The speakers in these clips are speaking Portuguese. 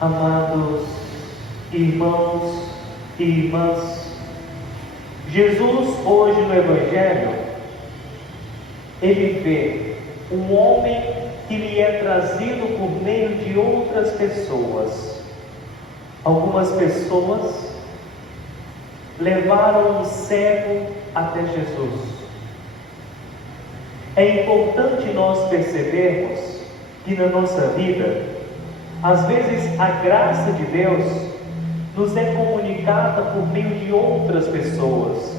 Amados irmãos e irmãs, Jesus hoje no Evangelho, ele vê um homem que lhe é trazido por meio de outras pessoas. Algumas pessoas levaram um cego até Jesus. É importante nós percebermos que na nossa vida, às vezes a graça de Deus nos é comunicada por meio de outras pessoas.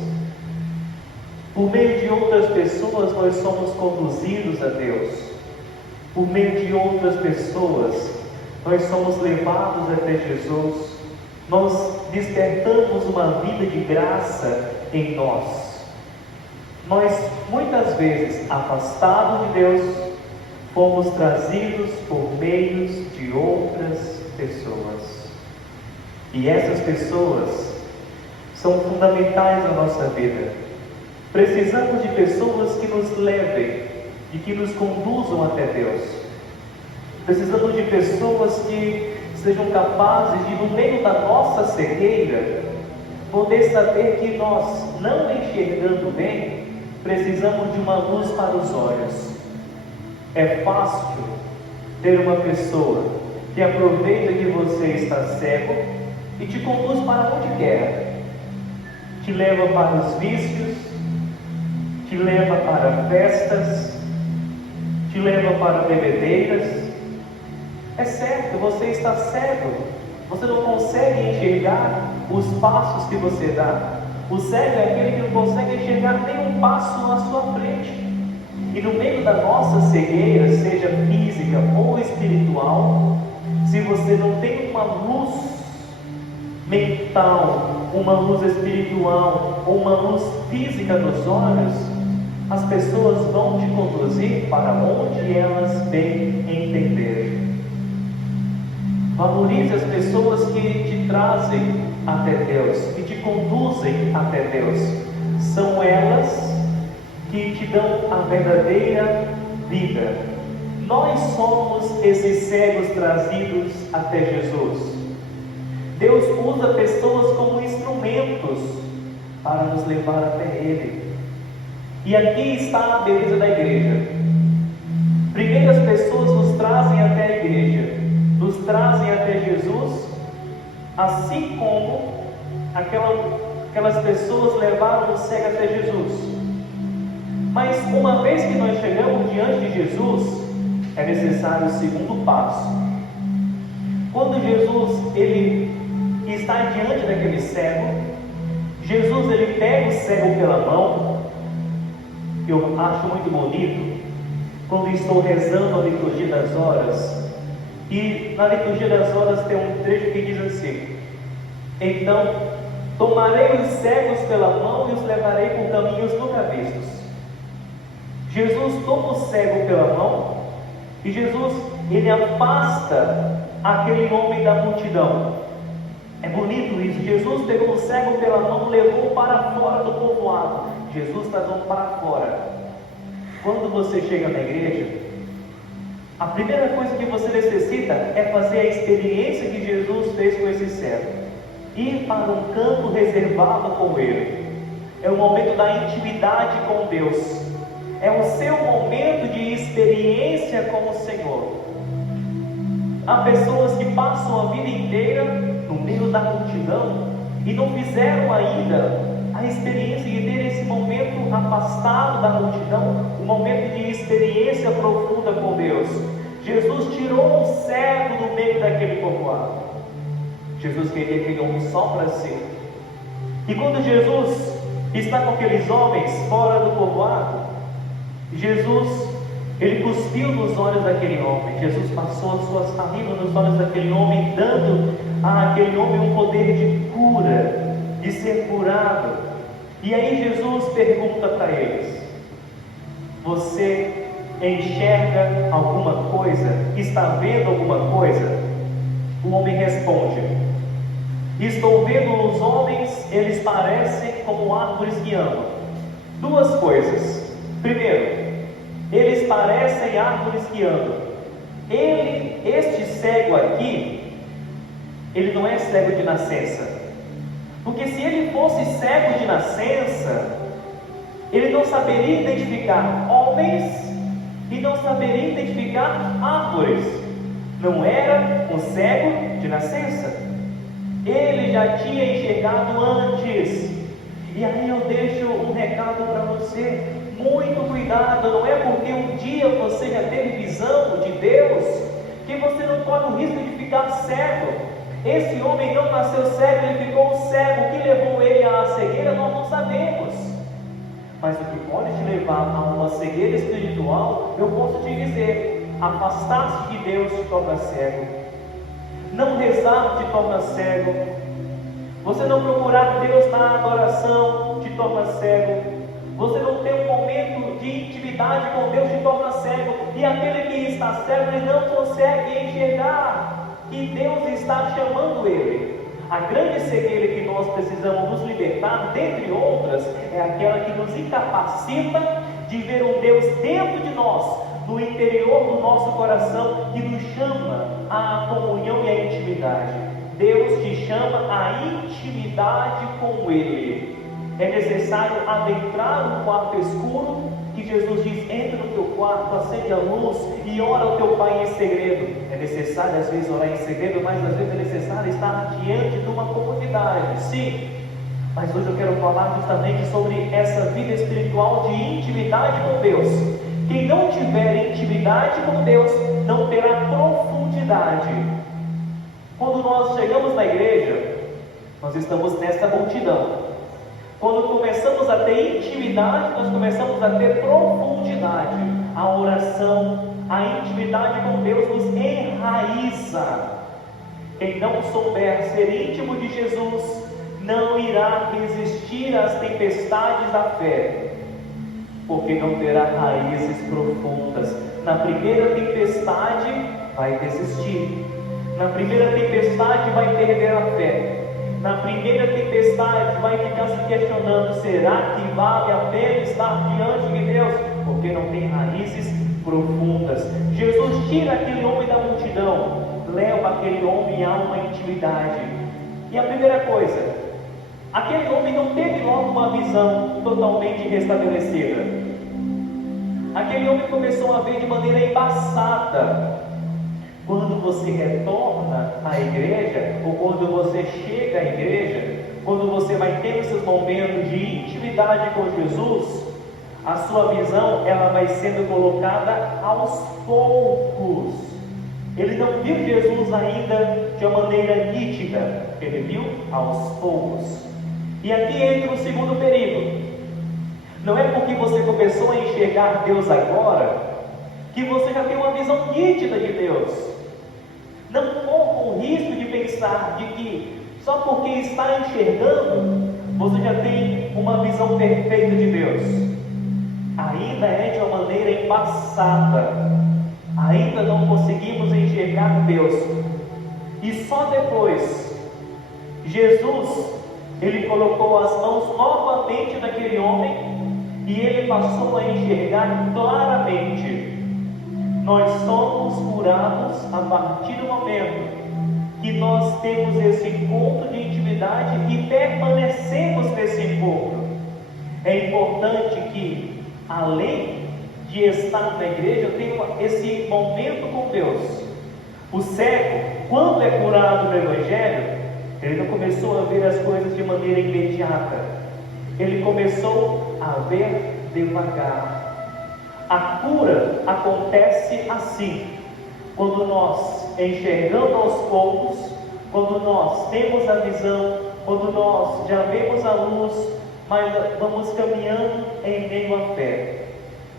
Por meio de outras pessoas nós somos conduzidos a Deus. Por meio de outras pessoas nós somos levados até Jesus. Nós despertamos uma vida de graça em nós. Nós muitas vezes, afastados de Deus, fomos trazidos por meios de outras pessoas. E essas pessoas são fundamentais na nossa vida. Precisamos de pessoas que nos levem e que nos conduzam até Deus. Precisamos de pessoas que sejam capazes de, no meio da nossa cegueira, poder saber que nós, não enxergando bem, precisamos de uma luz para os olhos. É fácil ter uma pessoa que aproveita que você está cego e te conduz para onde quer. Te leva para os vícios, te leva para festas, te leva para bebedeiras. É certo, você está cego, você não consegue enxergar os passos que você dá. O cego é aquele que não consegue enxergar nenhum passo na sua frente. E no meio da nossa cegueira, seja física ou espiritual, se você não tem uma luz mental, uma luz espiritual ou uma luz física nos olhos, as pessoas vão te conduzir para onde elas bem entenderem. Valorize as pessoas que te trazem até Deus, que te conduzem até Deus. São elas que te dão a verdadeira vida. Nós somos esses cegos trazidos até Jesus. Deus usa pessoas como instrumentos para nos levar até Ele. E aqui está a beleza da igreja. Primeiro, as pessoas nos trazem até a igreja, nos trazem até Jesus, assim como aquelas pessoas levaram o cego até Jesus. Mas uma vez que nós chegamos diante de Jesus, é necessário o segundo passo. Quando Jesus ele está diante daquele cego, Jesus ele pega o cego pela mão. Eu acho muito bonito quando estou rezando a liturgia das horas, e na liturgia das horas tem um trecho que diz assim: então tomarei os cegos pela mão e os levarei por caminhos nunca vistos. Jesus toma o cego pela mão e Jesus ele afasta aquele homem da multidão. É bonito isso. Jesus pegou o cego pela mão, levou para fora do povoado. Jesus trazou para fora. Quando você chega na igreja, a primeira coisa que você necessita é fazer a experiência que Jesus fez com esse cego. Ir para um canto reservado com Ele. É o momento da intimidade com Deus. É o seu momento de experiência com o Senhor. Há pessoas que passam a vida inteira no meio da multidão e não fizeram ainda a experiência de ter esse momento afastado da multidão, um momento de experiência profunda com Deus. Jesus tirou o cego do meio daquele povoado. Jesus queria aquele homem só para si. E quando Jesus está com aqueles homens fora do povoado, Jesus, ele cuspiu nos olhos daquele homem. Jesus passou a sua saliva nos olhos daquele homem, dando àquele homem um poder de cura, de ser curado. E aí Jesus pergunta para eles: você enxerga alguma coisa? Está vendo alguma coisa? O homem responde: estou vendo os homens, eles parecem como árvores que andam. Duas coisas. Primeiro, eles parecem árvores que andam. Este cego aqui, ele não é cego de nascença. Porque se ele fosse cego de nascença, ele não saberia identificar homens e não saberia identificar árvores. Não era um cego de nascença. Ele já tinha enxergado antes. E aí eu deixo um recado para você: muito cuidado. Não é porque um dia você já teve visão de Deus que você não corre o risco de ficar cego. Esse homem não nasceu cego, ele ficou cego. O que levou ele à cegueira nós não sabemos. Mas o que pode te levar a uma cegueira espiritual, eu posso te dizer: afastar-se de Deus te torna cego. Não rezar te torna cego. Você não procurar Deus na adoração te torna cego. Você não ter um momento de intimidade com Deus te torna cego. E aquele que está cego, ele não consegue enxergar que Deus está chamando ele. A grande cegueira que nós precisamos nos libertar, dentre outras, é aquela que nos incapacita de ver um Deus dentro de nós, no interior do nosso coração, que nos chama à comunhão e à intimidade. Deus te chama à intimidade com Ele. É necessário adentrar no quarto escuro, que Jesus diz: entra no teu quarto, acende a luz e ora ao teu Pai em segredo. É necessário às vezes orar em segredo, mas às vezes é necessário estar diante de uma comunidade, sim. Mas hoje eu quero falar justamente sobre essa vida espiritual de intimidade com Deus. Quem não tiver intimidade com Deus não terá profundidade. Quando nós chegamos na igreja, nós estamos nessa multidão. Quando começamos a ter intimidade, nós começamos a ter profundidade. A oração, a intimidade com Deus nos enraiza. Quem não souber ser íntimo de Jesus, não irá resistir às tempestades da fé, porque não terá raízes profundas. Na primeira tempestade vai desistir. Na primeira tempestade vai perder a fé. Na primeira tempestade vai ficar se questionando: será que vale a pena estar diante de Deus? Porque não tem raízes profundas. Jesus tira aquele homem da multidão, leva aquele homem a uma intimidade. E a primeira coisa, aquele homem não teve logo uma visão totalmente restabelecida. Aquele homem começou a ver de maneira embaçada. Quando você retorna à igreja, ou quando você chega à igreja, quando você vai ter esses momentos de intimidade com Jesus, a sua visão ela vai sendo colocada aos poucos. Ele não viu Jesus ainda de uma maneira nítida, ele viu aos poucos. E aqui entra o segundo perigo. Não é porque você começou a enxergar Deus agora que você já tem uma visão nítida de Deus. Não corra o risco de pensar de que só porque está enxergando você já tem uma visão perfeita de Deus. Ainda é de uma maneira embaçada. Ainda não conseguimos enxergar Deus. E só depois Jesus ele colocou as mãos novamente naquele homem e ele passou a enxergar claramente. Nós somos curados a partir do momento que nós temos esse encontro de intimidade e permanecemos nesse encontro. É importante que, além de estar na igreja, eu tenha esse momento com Deus. O cego, quando é curado no Evangelho, ele não começou a ver as coisas de maneira imediata. Ele começou a ver devagar. A cura acontece assim, quando nós enxergamos aos poucos, quando nós temos a visão, quando nós já vemos a luz, mas vamos caminhando em meio à fé.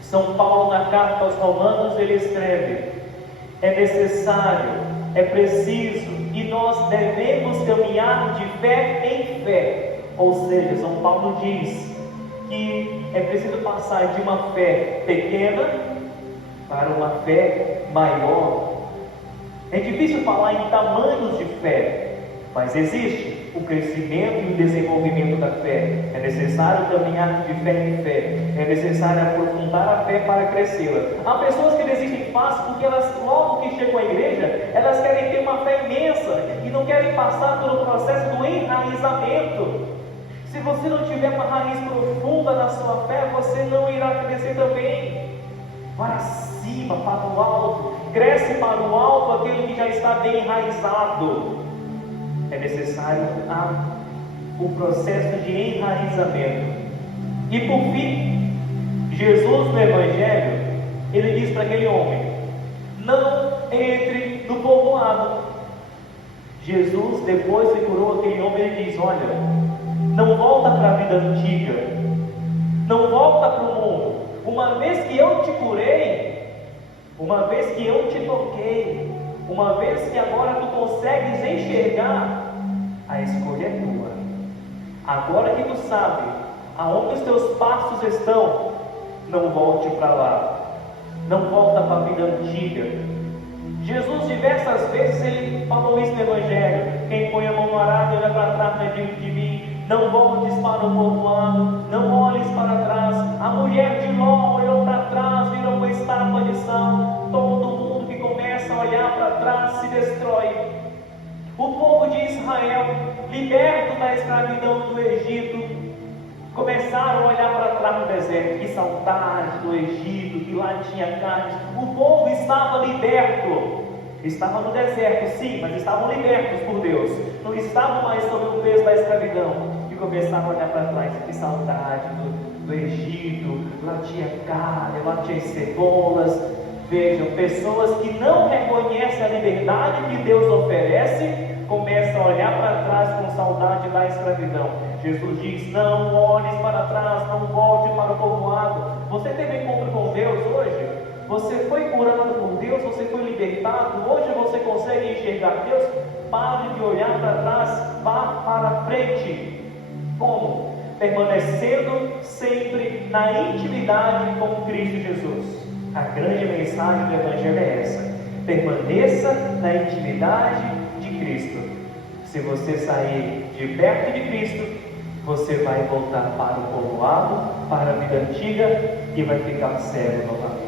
São Paulo, na carta aos Romanos, ele escreve: é necessário, é preciso, e nós devemos caminhar de fé em fé. Ou seja, São Paulo diz que é preciso passar de uma fé pequena para uma fé maior. É difícil falar em tamanhos de fé, mas existe o crescimento e o desenvolvimento da fé. É necessário caminhar de fé em fé. É necessário aprofundar a fé para crescê-la. Há pessoas que desistem fácil porque elas, logo que chegam à igreja, elas querem ter uma fé imensa e não querem passar pelo processo do enraizamento. Se você não tiver uma raiz profunda na sua fé, você não irá crescer também. Para cima, para o alto, cresce para o alto aquele que já está bem enraizado. É necessário o processo de enraizamento. E por fim, Jesus no Evangelho, ele diz para aquele homem: não entre no povoado. Jesus, depois que curou aquele homem, ele diz: olha, não volta para a vida antiga, não volta para o mundo. Uma vez que eu te curei, uma vez que eu te toquei, uma vez que agora tu consegues enxergar, a escolha é tua. Agora que tu sabe aonde os teus passos estão, não volte para lá, não volta para a vida antiga. Jesus diversas vezes ele falou isso no Evangelho: quem põe a mão no arado e olha para trás não é digno de mim. Não voltes para o povoado, não olhes para trás. A mulher de Ló olhou para trás, virou uma estátua de sal. Todo mundo que começa a olhar para trás se destrói. O povo de Israel, liberto da escravidão do Egito, começaram a olhar para trás no deserto. Que saudade do Egito, que lá tinha carne. O povo estava liberto. Estava no deserto, sim, mas estavam libertos por Deus. Não estavam mais sob o peso da escravidão. E começaram a olhar para trás. Que saudade do Egito. Lá tinha carne, lá tinha cebolas. Vejam, pessoas que não reconhecem a liberdade que Deus oferece, começam a olhar para trás com saudade da escravidão. Jesus diz: não olhes para trás, não volte para o povoado. Você teve encontro com Deus hoje? Você foi curado por Deus? Você foi libertado? Hoje você consegue enxergar Deus? Pare de olhar para trás, vá para frente. Como? Permanecendo sempre na intimidade com Cristo Jesus. A grande mensagem do Evangelho é essa: permaneça na intimidade de Cristo. Se você sair de perto de Cristo, você vai voltar para o povoado, para a vida antiga e vai ficar cego novamente.